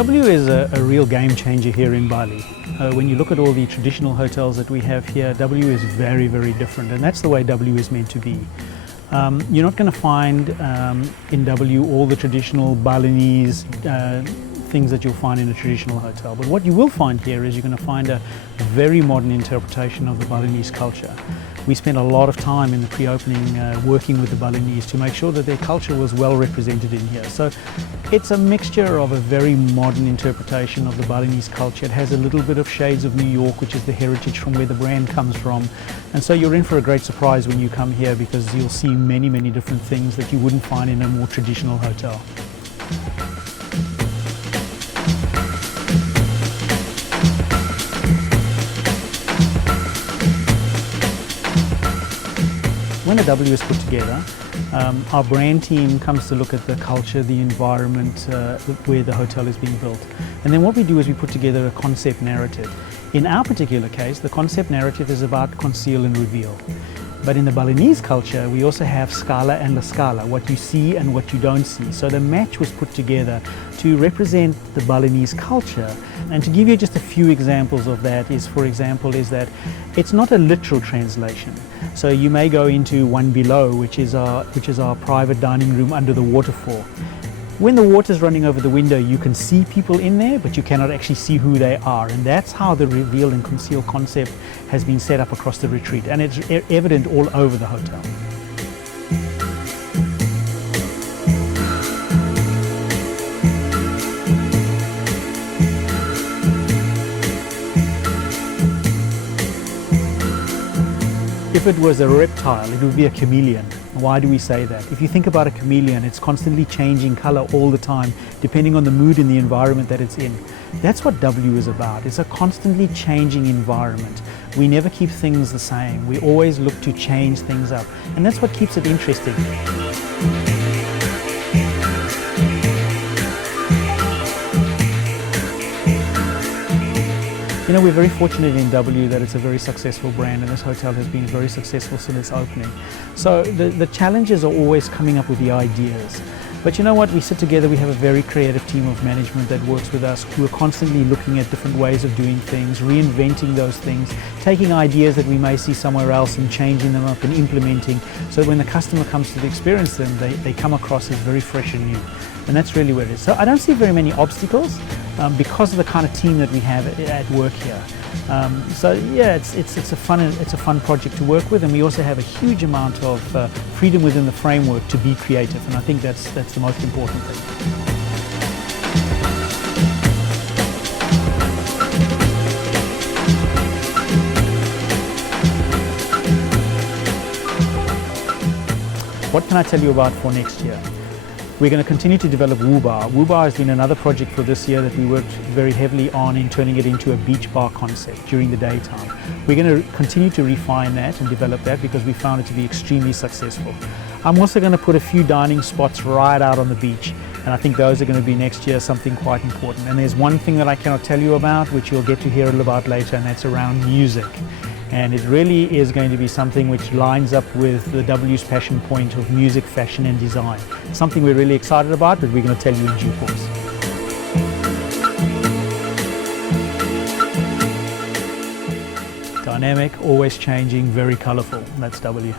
W is a real game changer here in Bali. When you look at all the traditional hotels that we have here, W is very, very different, and that's the way W is meant to be. You're not going to find in W all the traditional Balinese things that you'll find in a traditional hotel, but what you will find here is you're going to find a very modern interpretation of the Balinese culture. We spent a lot of time in the pre-opening working with the Balinese to make sure that their culture was well represented in here. So it's a mixture of a very modern interpretation of the Balinese culture. It has a little bit of shades of New York, which is the heritage from where the brand comes from. And so you're in for a great surprise when you come here, because you'll see many, many different things that you wouldn't find in a more traditional hotel. When a W is put together, our brand team comes to look at the culture, the environment where the hotel is being built. And then what we do is we put together a concept narrative. In our particular case, the concept narrative is about conceal and reveal. But in the Balinese culture, we also have Scala and La Scala, what you see and what you don't see. So the match was put together to represent the Balinese culture. And to give you just a few examples of that is, for example, is that it's not a literal translation. So you may go into one below, which is our private dining room under the waterfall. When the water's running over the window, you can see people in there, but you cannot actually see who they are. And that's how the reveal and conceal concept has been set up across the retreat. And it's evident all over the hotel. If it was a reptile, it would be a chameleon. Why do we say that? If you think about a chameleon, it's constantly changing color all the time, depending on the mood and the environment that it's in. That's what W is about. It's a constantly changing environment. We never keep things the same. We always look to change things up. And that's what keeps it interesting. You know, we're very fortunate in W that it's a very successful brand, and this hotel has been very successful since its opening. So the challenges are always coming up with the ideas. But you know what, we sit together, we have a very creative team of management that works with us, who are constantly looking at different ways of doing things, reinventing those things, taking ideas that we may see somewhere else and changing them up and implementing, so when the customer comes to experience them, they come across as very fresh and new. And that's really what it is. So I don't see very many obstacles because of the kind of team that we have at work here. So yeah, it's a fun project to work with, and we also have a huge amount of freedom within the framework to be creative, and I think that's the most important thing. What can I tell you about for next year? We're going to continue to develop Woo Bar. Woo Bar has been another project for this year that we worked very heavily on in turning it into a beach bar concept during the daytime. We're going to continue to refine that and develop that because we found it to be extremely successful. I'm also going to put a few dining spots right out on the beach, and I think those are going to be next year something quite important. And there's one thing that I cannot tell you about, which you'll get to hear a little about later, and that's around music. And it really is going to be something which lines up with the W's passion point of music, fashion and design. Something we're really excited about, but we're going to tell you in due course. Dynamic, always changing, very colorful. That's W.